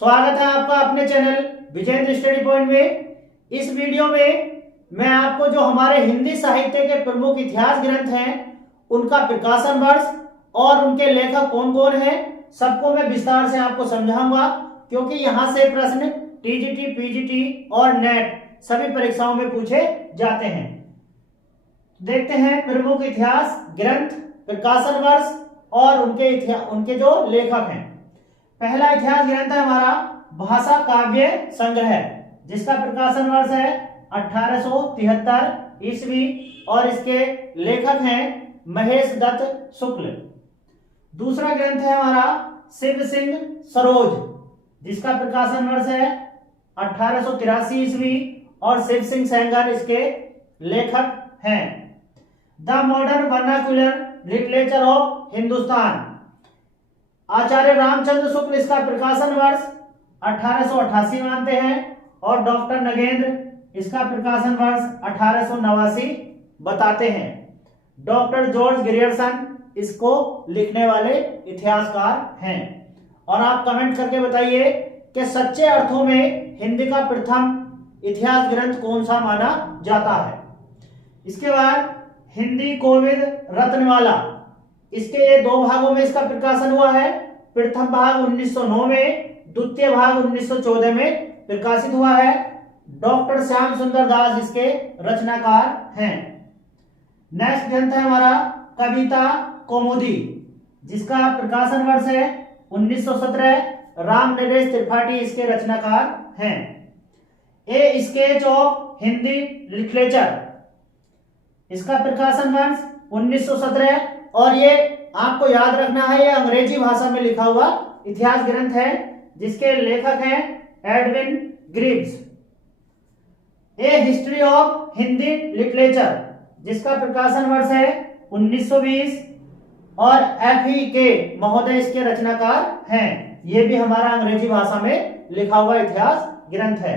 स्वागत है आपका अपने चैनल विजेंद्र स्टडी पॉइंट में। इस वीडियो में मैं आपको जो हमारे हिंदी साहित्य के प्रमुख इतिहास ग्रंथ हैं उनका प्रकाशन वर्ष और उनके लेखक कौन कौन हैं सबको मैं विस्तार से आपको समझाऊंगा, क्योंकि यहां से प्रश्न टीजीटी, पीजीटी और नेट सभी परीक्षाओं में पूछे जाते हैं। देखते हैं प्रमुख इतिहास ग्रंथ, प्रकाशन वर्ष और उनके जो लेखक हैं। पहला इतिहास ग्रंथ है हमारा भाषा काव्य संग्रह, जिसका प्रकाशन वर्ष है 1873 ईस्वी और इसके लेखक हैं महेश दत्त शुक्ल। दूसरा ग्रंथ है हमारा शिव सिंह सरोज, जिसका प्रकाशन वर्ष है 1883 ईस्वी और शिव सिंह सेंगर इसके लेखक हैं। The modern vernacular literature of Hindustan, Acharya Ramchandra Shukla इसका प्रकाशन वर्ष 1888 मानते हैं और डॉक्टर नगेंद्र इसका प्रकाशन वर्ष 1889 बताते हैं। डॉक्टर जॉर्ज ग्रियर्सन इसको लिखने वाले इतिहासकार हैं। और आप कमेंट करके बताइए कि सच्चे अर्थों में हिंदी का प्रथम इतिहास ग्रंथ कौन सा माना जाता है। इसके बाद हिंदी कोविद रत्नमाला, इसके ये दो भागों में इसका प्रकाशन हुआ है। प्रथम भाग 1909 में, द्वितीय भाग 1914 में प्रकाशित हुआ है। डॉक्टर श्याम सुंदर दास इसके रचनाकार हैं। नेक्स्ट ग्रंथ है हमारा कविता कौमुदी, जिसका प्रकाशन वर्ष है 1917। राम नरेश त्रिपाठी इसके रचनाकार हैं। ए स्केच ऑफ हिंदी लिटरेचर, इसका प्रकाशन वर्ष 1917 और ये आपको याद रखना है, ये अंग्रेजी भाषा में लिखा हुआ इतिहास ग्रंथ है, जिसके लेखक हैं Edwin Greaves. A history of Hindi literature, जिसका प्रकाशन वर्ष है 1920 और एफ.ई. के महोदय इसके रचनाकार हैं। ये भी हमारा अंग्रेजी भाषा में लिखा हुआ इतिहास ग्रंथ है।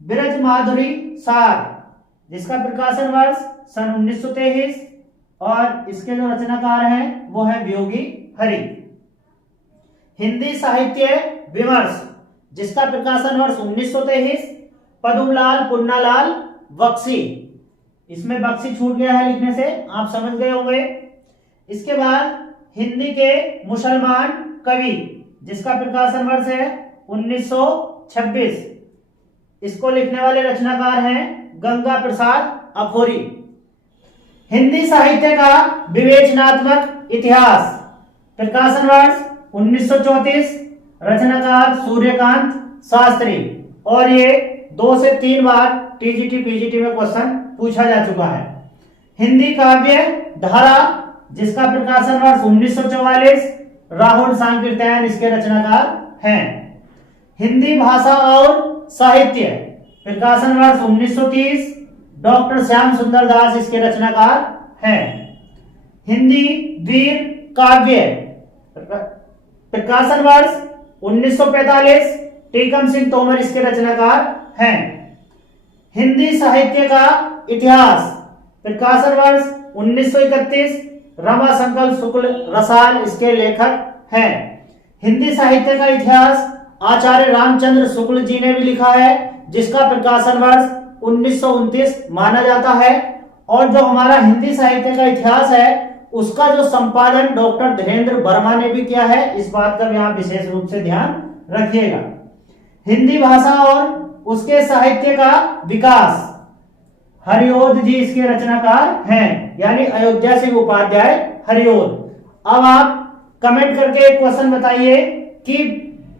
ब्रज माधुरी सार, जिसका प्रकाशन वर्ष सन 1923 और इसके जो रचनाकार हैं वो है वियोगी हरि। हिंदी साहित्य विमर्श, जिसका प्रकाशन वर्ष 1923। पद्मलाल पुन्नालाल बख्शी, इसमें बख्शी छूट गया है लिखने से, आप समझ गए होंगे। इसके बाद हिंदी के मुसलमान कवि, जिसका प्रकाशन वर्ष है 1926। इसको लिखने वाले रचनाकार हैं गंगा प्रसाद अखोरी। हिंदी साहित्य का विवेचनात्मक इतिहास, प्रकाशन वर्ष 1934, रचनाकार सूर्यकांत शास्त्री। और ये 2 से 3 बार टीजीटी पीजीटी में क्वेश्चन पूछा जा चुका है। हिंदी काव्य धारा, जिसका प्रकाशन वर्ष 1944, राहुल सांकृत्यायन इसके रचनाकार हैं। हिंदी भाषा और साहित्य, प्रकाशन वर्ष 1930, डॉक्टर श्याम सुंदर दास इसके रचनाकार हैं। हिंदी वीर काव्य, प्रकाशन वर्ष 1945, टीकम सिंह तोमर इसके रचनाकार हैं। हिंदी साहित्य का इतिहास, प्रकाशन वर्ष 1931, रमाशंकर शुक्ल रसाल इसके लेखक हैं। हिंदी साहित्य का इतिहास आचार्य रामचंद्र शुक्ल जी ने भी लिखा है, जिसका प्रकाशन वर्ष 1929 माना जाता है। और जो हमारा हिंदी साहित्य का इतिहास है उसका जो संपादन डॉक्टर धीरेन्द्र वर्मा ने भी किया है, इस बात का भी आप विशेष रूप से ध्यान रखिएगा। हिंदी भाषा और उसके साहित्य का विकास, हरिओद जी इसके रचनाकार हैं, यानी अयोध्या सिंह उपाध्याय हरिओद। अब आप कमेंट करके एक क्वेश्चन बताइए कि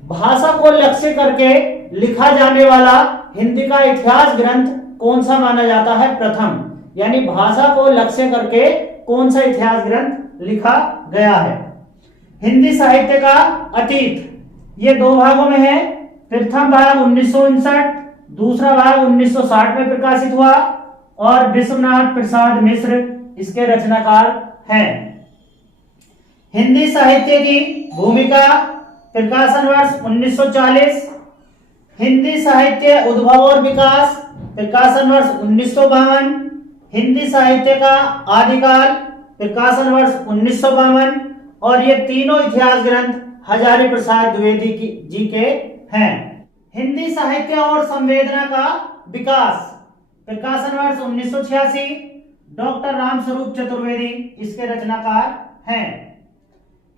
भाषा को लक्ष्य करके लिखा जाने वाला हिंदी का इतिहास ग्रंथ कौन सा माना जाता है प्रथम, यानी भाषा को लक्ष्य करके कौन सा इतिहास ग्रंथ लिखा गया है। हिंदी साहित्य का अतीत, ये 2 भागों में है। प्रथम भाग 1959, दूसरा भाग 1960 में प्रकाशित हुआ और विश्वनाथ प्रसाद मिश्र इसके रचनाकार हैं। हिंदी साहित्य की भूमिका, प्रकाशन वर्ष 1940। हिंदी साहित्य उद्भव और विकास, प्रकाशन वर्ष 1952। हिंदी साहित्य का आदिकाल, प्रकाशन वर्ष 1952। और ये तीनों इतिहास ग्रंथ हजारी प्रसाद द्विवेदी जी के हैं। हिंदी साहित्य और संवेदना का विकास, प्रकाशन वर्ष 1986, डॉक्टर रामस्वरूप चतुर्वेदी इसके रचनाकार हैं।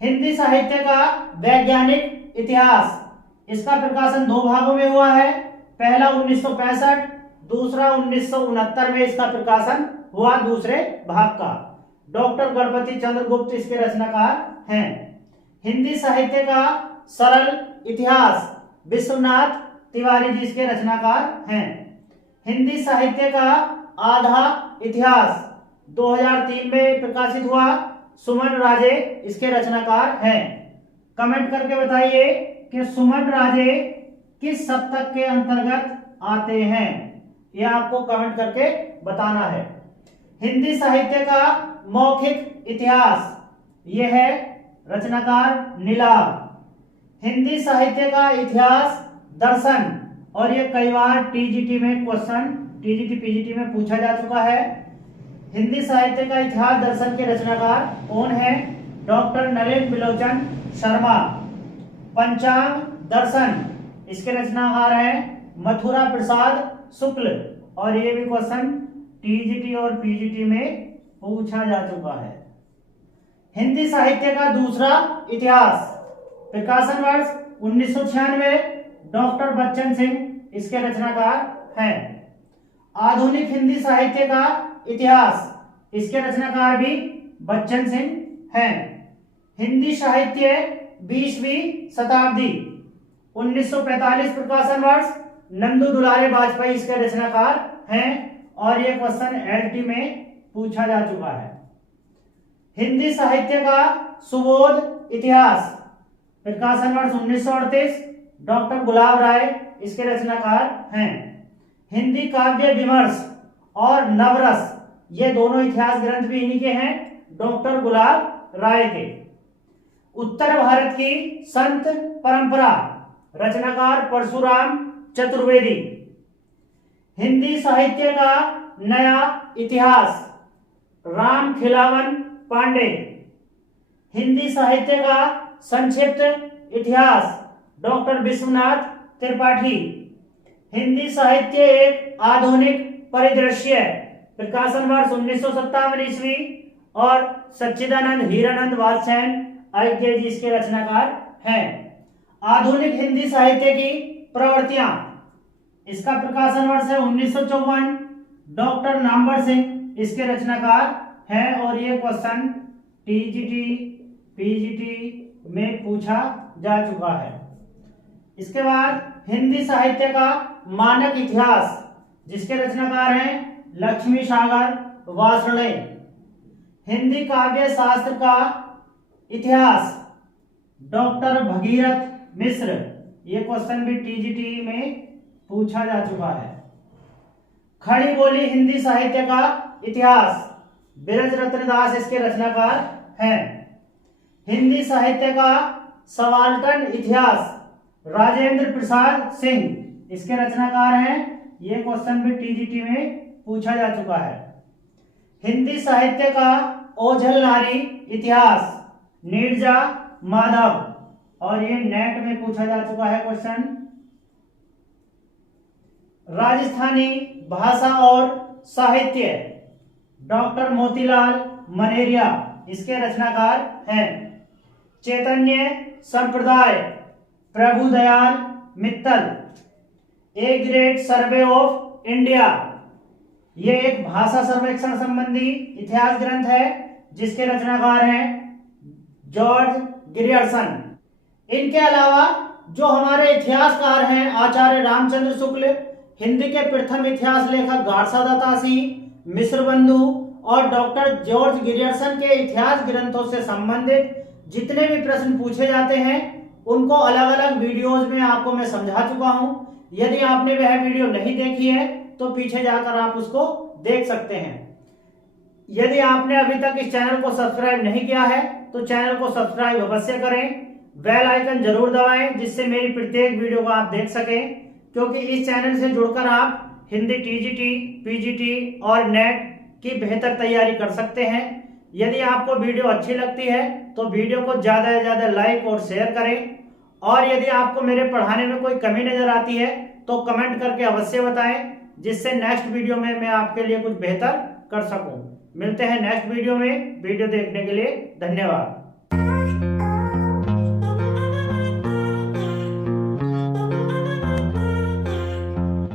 हिंदी साहित्य का वैज्ञानिक इतिहास, इसका प्रकाशन 2 भागों में हुआ है। पहला 1965, दूसरा 1969 में इसका प्रकाशन हुआ दूसरे भाग का। डॉक्टर गणपति चंद्र गुप्त इसके रचनाकार हैं। हिंदी साहित्य का सरल इतिहास, विश्वनाथ तिवारी जी इसके रचनाकार हैं। हिंदी साहित्य का आधा इतिहास 2003 में प्रकाशित हुआ, सुमन राजे इसके रचनाकार हैं। कमेंट करके बताइए कि सुमन राजे किस शतक के अंतर्गत आते हैं, यह आपको कमेंट करके बताना है। हिंदी साहित्य का मौखिक इतिहास, यह है रचनाकार नीलाभ। हिंदी साहित्य का इतिहास दर्शन, और यह कई बार टीजीटी में क्वेश्चन, टीजीटी पीजीटी में पूछा जा चुका है। हिंदी साहित्य का इतिहास दर्शन के रचनाकार कौन है? डॉक्टर नलिन बिलोचन शर्मा। पंचांग दर्शन, इसके रचनाकार हैं मथुरा प्रसाद शुक्ल, और ये भी क्वेश्चन टीजीटी और पीजीटी में पूछा जा चुका है। हिंदी साहित्य का दूसरा इतिहास, प्रकाशन वर्ष 1996, डॉक्टर बच्चन सिंह इसके रचनाकार हैं। आधुनिक हिंदी साहित्य का इतिहास, इसके रचनाकार भी बच्चन सिंह हैं। हिंदी साहित्य 20वीं शताब्दी, 1945 प्रकाशन वर्ष, नंदू दुलारे वाजपेयी इसके रचनाकार हैं, और यह क्वेश्चन एलटी में पूछा जा चुका है। हिंदी साहित्य का सुबोध इतिहास, प्रकाशन वर्ष 1938, डॉक्टर गुलाब राय इसके रचनाकार हैं। हिंदी काव्य विमर्श और नवरस, ये दोनों इतिहास ग्रंथ भी इन्हीं के हैं, डॉक्टर गुलाब राय के। उत्तर भारत की संत परंपरा, रचनाकार परशुराम चतुर्वेदी। हिंदी साहित्य का नया इतिहास, राम खिलावन पांडे। हिंदी साहित्य का संक्षिप्त इतिहास, डॉक्टर विश्वनाथ त्रिपाठी। हिंदी साहित्य एक आधुनिक परिदृश्य, प्रकाशन वर्ष 1957 ईस्वी, और सच्चिदानंद हीरानंद वात्स्यायन आईके जी इसके रचनाकार हैं। आधुनिक हिंदी साहित्य की प्रवृत्तियां, इसका प्रकाशन वर्ष है 1954, डॉक्टर नामवर सिंह इसके रचनाकार हैं, और ये क्वेश्चन टीजीटी पीजीटी में पूछा जा चुका है। इसके बाद हिंदी साहित्य का मानक इतिहास, जिसके रचनाकार हैं लक्ष्मी सागर वार्ष्णेय। हिंदी काव्य शास्त्र का इतिहास, डॉक्टर भगीरथ मिश्र, ये क्वेश्चन भी टीजीटी में पूछा जा चुका है। खड़ी बोली हिंदी साहित्य का इतिहास, बिरज रत्न दास इसके रचनाकार हैं। हिंदी साहित्य का सबाल्टर्न इतिहास, राजेंद्र प्रसाद सिंह इसके रचनाकार हैं, ये क्वेश्चन भी टीजीटी में पूछा जा चुका है। हिंदी साहित्य का ओझल नारी इतिहास, नीरजा माधव, और ये नेट में पूछा जा चुका है क्वेश्चन। राजस्थानी भाषा और साहित्य, डॉक्टर मोतीलाल मनेरिया इसके रचनाकार हैं। चैतन्य संप्रदाय, Prabhudayal Mittal. A great survey of India, ये एक भाषा सर्वेक्षण संबंधी इतिहास ग्रंथ है, जिसके रचनाकार हैं जॉर्ज ग्रियर्सन। इनके अलावा जो हमारे इतिहासकार हैं आचार्य रामचंद्र शुक्ल, हिंदी के प्रथम इतिहास लेखक गाडसा दत्तासी, मिश्र बंधु और डॉक्टर जॉर्ज ग्रियर्सन के इतिहास ग्रंथों से संबंधित जितने भी प्रश्न पूछे जाते हैं उनको अलग अलग वीडियोज में आपको मैं समझा चुका हूं। यदि आपने वह वीडियो नहीं देखी है तो पीछे जाकर आप उसको देख सकते हैं। यदि आपने अभी तक इस चैनल को सब्सक्राइब नहीं किया है तो चैनल को सब्सक्राइब अवश्य करें, बेल आइकन जरूर दबाएं जिससे मेरी प्रत्येक वीडियो को आप देख सकें, क्योंकि इस चैनल से जुड़कर आप हिंदी टीजीटी, पीजीटी और नेट की बेहतर तैयारी कर सकते हैं। यदि आपको वीडियो अच्छी लगती है तो वीडियो को ज़्यादा से ज़्यादा लाइक और शेयर करें, और यदि आपको मेरे पढ़ाने में कोई कमी नज़र आती है तो कमेंट करके अवश्य बताएं, जिससे नेक्स्ट वीडियो में मैं आपके लिए कुछ बेहतर कर सकूं। मिलते हैं नेक्स्ट वीडियो में। वीडियो देखने के लिए धन्यवाद।